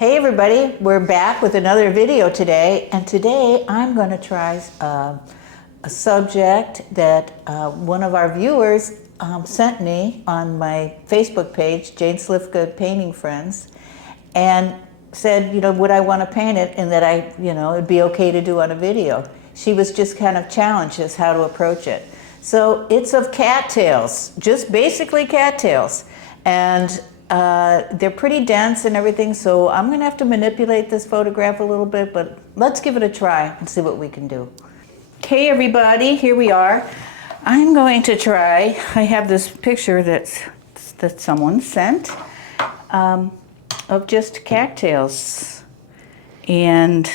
Hey everybody, we're back with another video today, and today I'm going to try a subject that one of our viewers sent me on my Facebook page, Slivka and Painting Friends, and said, would I want to paint it, and that it'd be okay to do on a video. She was just kind of challenged as how to approach it. So it's of cattails, just basically cattails, and they're pretty dense and everything, so I'm going to have to manipulate this photograph a little bit, but let's give it a try and see what we can do. Okay, everybody, here we are. I'm going to try, I have this picture that someone sent of just cattails, and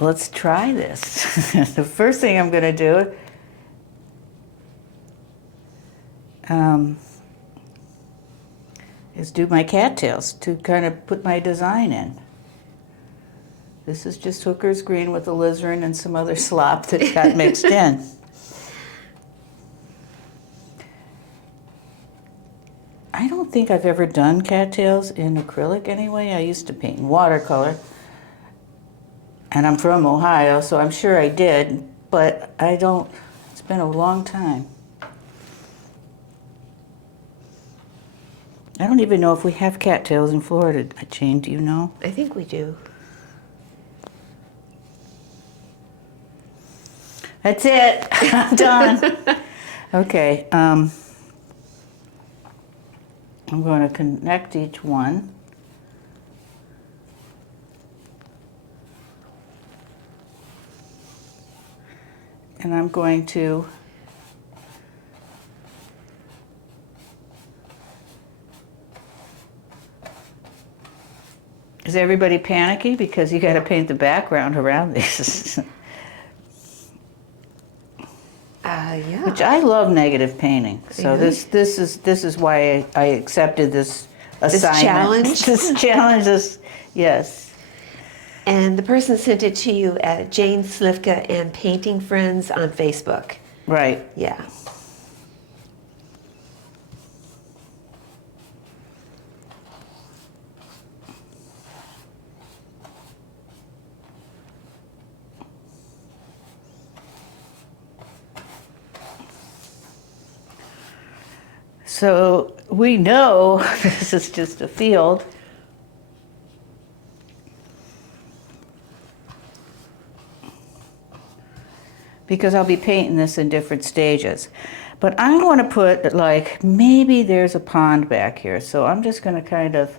let's try this. The first thing I'm going to do is do my cattails to kind of put my design in. This is just hooker's green with alizarin and some other slop that got mixed in. I don't think I've ever done cattails in acrylic anyway. I used to paint in watercolor. And I'm from Ohio, so I'm sure I did, but it's been a long time. I don't even know if we have cattails in Florida. Jane, do you know? I think we do. That's it. I'm done. Okay. I'm going to connect each one. And I'm going to Is everybody panicky? Because you got to paint the background around these. Yeah. Which I love negative painting. So Really? this is why I accepted this assignment. Challenge? This challenge, yes. And the person sent it to you at Slivka and Painting Friends on Facebook. Right. Yeah. So we know this is just a field. Because I'll be painting this in different stages. But I'm going to put, like, maybe there's a pond back here. So I'm just going to kind of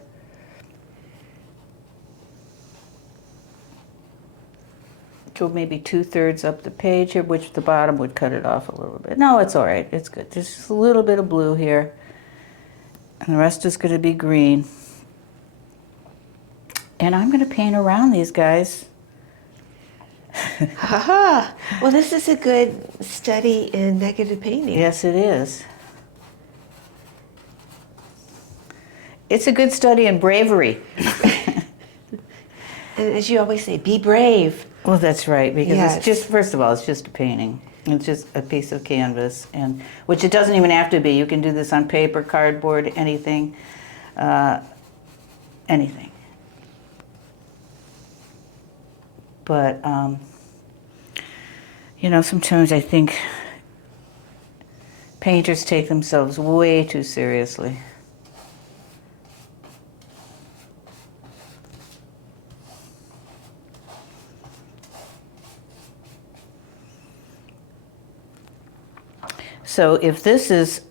go maybe 2/3 up the page here, which the bottom would cut it off a little bit. No, it's all right. It's good. There's just a little bit of blue here. And the rest is going to be green. And I'm going to paint around these guys. Haha. Well, this is a good study in negative painting. Yes, it is. It's a good study in bravery. And as you always say, be brave. Well, that's right, because Yes. it's just, first of all, it's just a painting. It's just a piece of canvas, and which it doesn't even have to be. You can do this on paper, cardboard, anything, anything. But, sometimes I think painters take themselves way too seriously. So if this is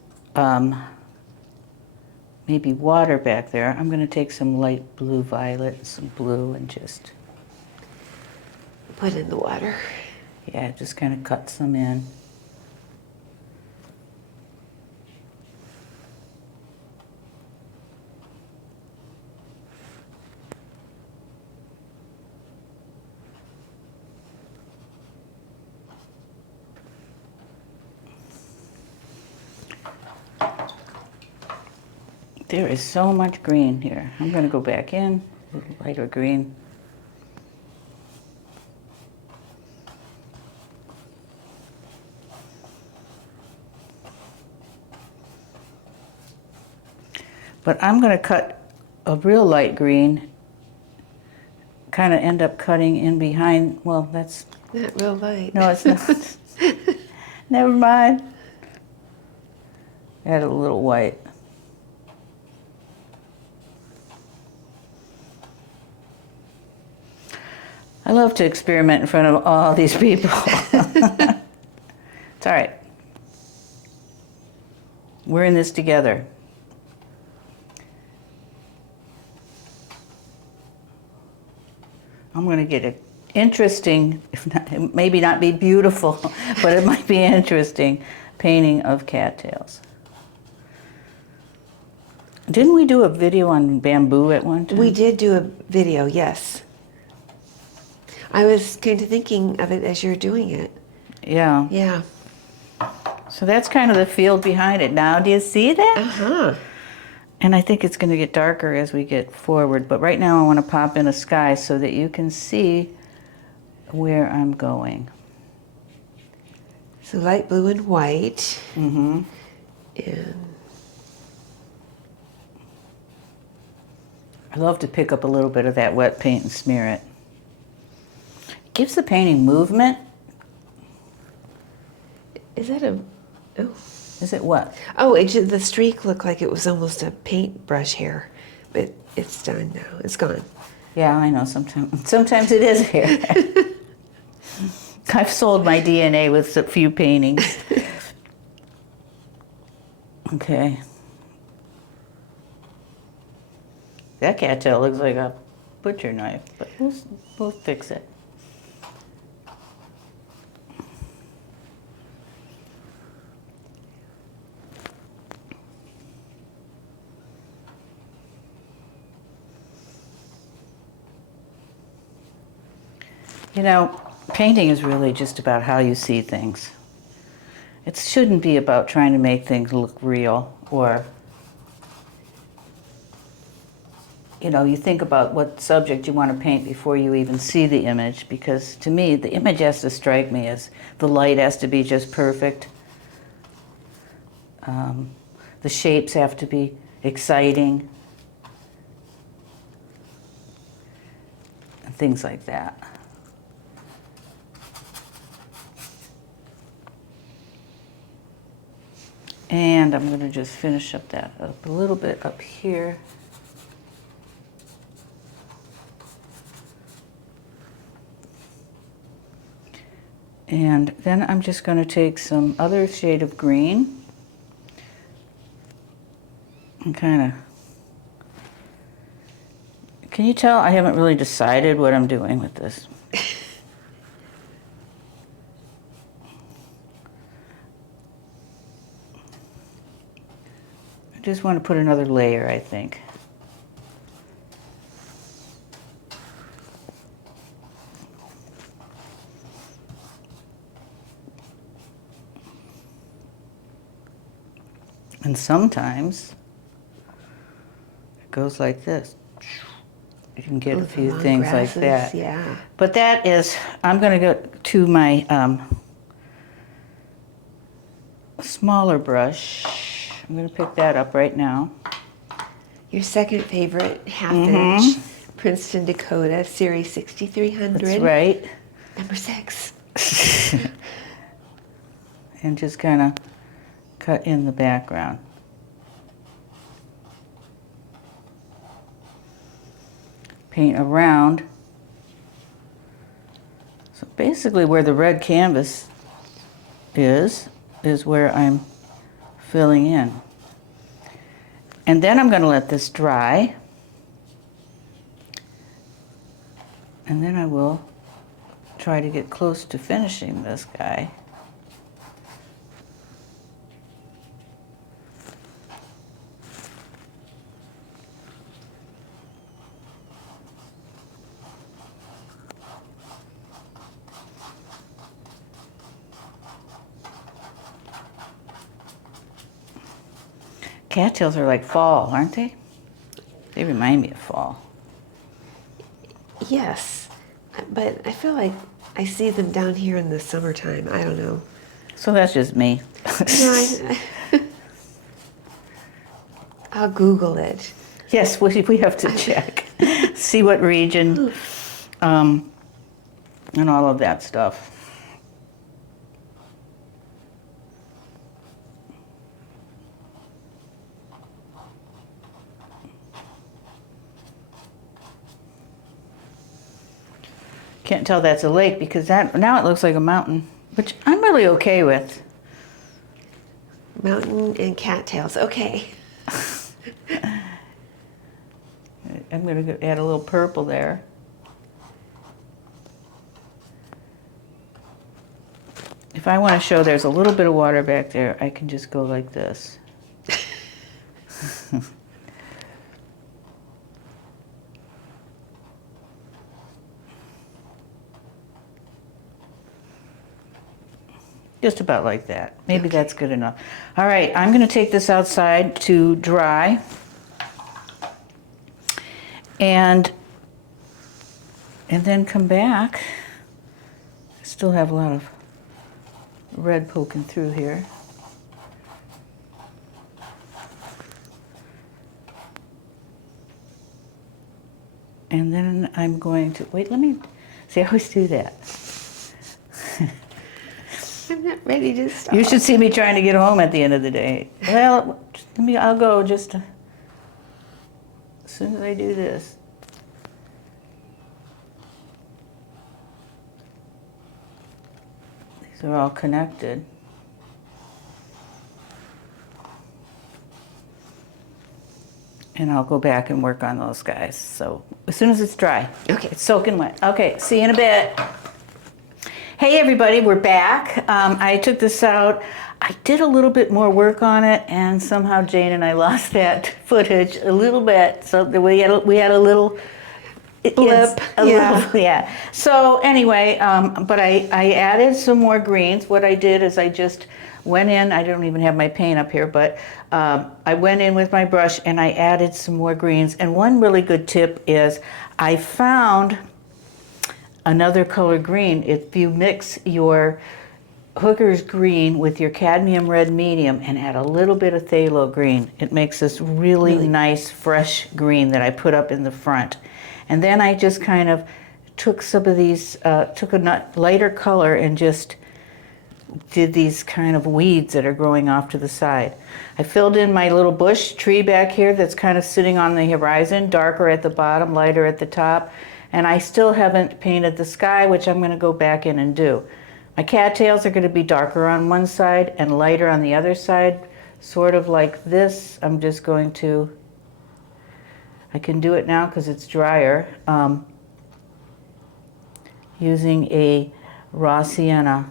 maybe water back there, I'm going to take some light blue violet, some blue, and just Put in the water. Yeah, just kind of cut some in. There is so much green here. I'm going to go back in, a little lighter green. But I'm going to cut a real light green, kind of end up cutting in behind. Well, that's Not real light. no, it's not. Never mind. Add a little white. I love to experiment in front of all these people. It's all right. We're in this together. I'm going to get an interesting, if not, maybe not be beautiful, but it might be interesting, painting of cattails. Didn't we do a video on bamboo at one time? We did do a video, yes. I was kind of thinking of it as you're doing it. Yeah. Yeah. So that's kind of the field behind it. Now, do you see that? Uh-huh. And I think it's going to get darker as we get forward. But right now I want to pop in a sky so that you can see where I'm going. So light blue and white. Mm-hmm. And I love to pick up a little bit of that wet paint and smear it. It gives the painting movement. is that a... Oh. Is it what? Oh, the streak looked like it was almost a paintbrush hair, but it's done now. It's gone. Yeah, I know. Sometimes it is hair. I've sold my DNA with a few paintings. Okay. That cattail looks like a butcher knife, but we'll fix it. You know, painting is really just about how you see things. It shouldn't be about trying to make things look real or, you know, you think about what subject you want to paint before you even see the image, because to me, the image has to strike me as the light has to be just perfect. The shapes have to be exciting. And things like that. And I'm going to just finish up that up a little bit up here. And then I'm just going to take some other shade of green and kind of, can you tell I haven't really decided what I'm doing with this? I just want to put another layer, I think. And sometimes it goes like this. You can get a few things like that. Yeah. But that is, I'm going to go to my smaller brush. I'm going to pick that up right now. Your second favorite half-inch Princeton Dakota Series 6300. That's right. Number 6. And just kind of cut in the background. Paint around. So basically where the red canvas is where I'm filling in. And then I'm going to let this dry. And then I will try to get close to finishing this guy. Cattails are like fall, aren't they? They remind me of fall. Yes, but I feel like I see them down here in the summertime. I don't know. So that's just me. No, I'll Google it. Yes, we have to check, see what region, and all of that stuff. Can't tell that's a lake because now it looks like a mountain, which I'm really okay with. Mountain and cattails. Okay. I'm going to add a little purple there. If I want to show there's a little bit of water back there, I can just go like this. Just about like that. Maybe that's good enough. All right, I'm going to take this outside to dry. And then come back. I still have a lot of red poking through here. And then I'm going to, wait, let me, see, I always do that. I'm not ready to stop. You should see me trying to get home at the end of the day. Well, I'll go just as soon as I do this. These are all connected. And I'll go back and work on those guys. So as soon as it's dry. Okay. It's soaking wet. Okay, see you in a bit. Hey everybody, we're back. I took this out. I did a little bit more work on it, and somehow Jane and I lost that footage a little bit. So we had a little blip. Yeah. So anyway, but I added some more greens. What I did is I just went in. I don't even have my paint up here, but I went in with my brush and I added some more greens. And one really good tip is I found another color green. If you mix your Hooker's green with your cadmium red medium and add a little bit of phthalo green, it makes this really nice fresh green that I put up in the front. And then I just kind of took some of these, took a lighter color and just did these kind of weeds that are growing off to the side. I filled in my little bush tree back here that's kind of sitting on the horizon, darker at the bottom, lighter at the top. And I still haven't painted the sky, which I'm going to go back in and do. My cattails are going to be darker on one side and lighter on the other side, sort of like this. I'm just going to, I can do it now because it's drier, using a raw sienna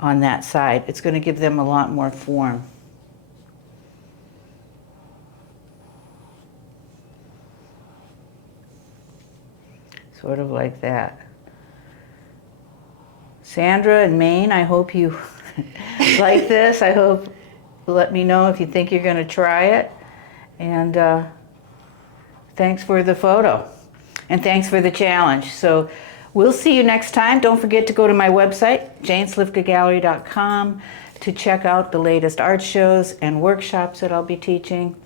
on that side. It's going to give them a lot more form. Sort of like that. Sandra in Maine, I hope you like this. I hope, let me know if you think you're going to try it. And thanks for the photo. And thanks for the challenge. So we'll see you next time. Don't forget to go to my website, janeslivkagallery.com, to check out the latest art shows and workshops that I'll be teaching.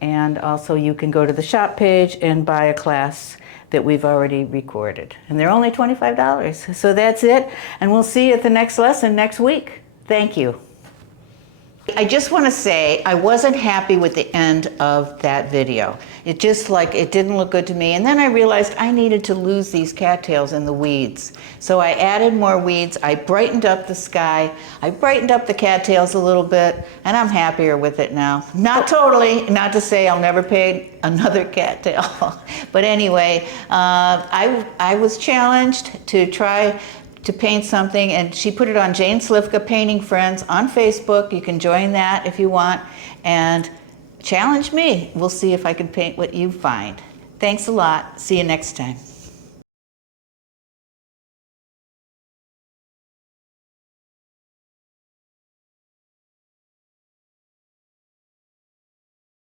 And also you can go to the shop page and buy a class that we've already recorded. And they're only $25. So that's it. And we'll see you at the next lesson next week. Thank you. I just want to say I wasn't happy with the end of that video. It just it didn't look good to me. And then I realized I needed to lose these cattails in the weeds. So I added more weeds. I brightened up the sky. I brightened up the cattails a little bit, and I'm happier with it now. Not totally, not to say I'll never paint another cattail. But anyway, I was challenged to try to paint something, and she put it on Jane Slivka Painting Friends on Facebook. You can join that if you want, and challenge me. We'll see if I can paint what you find. Thanks a lot. See you next time.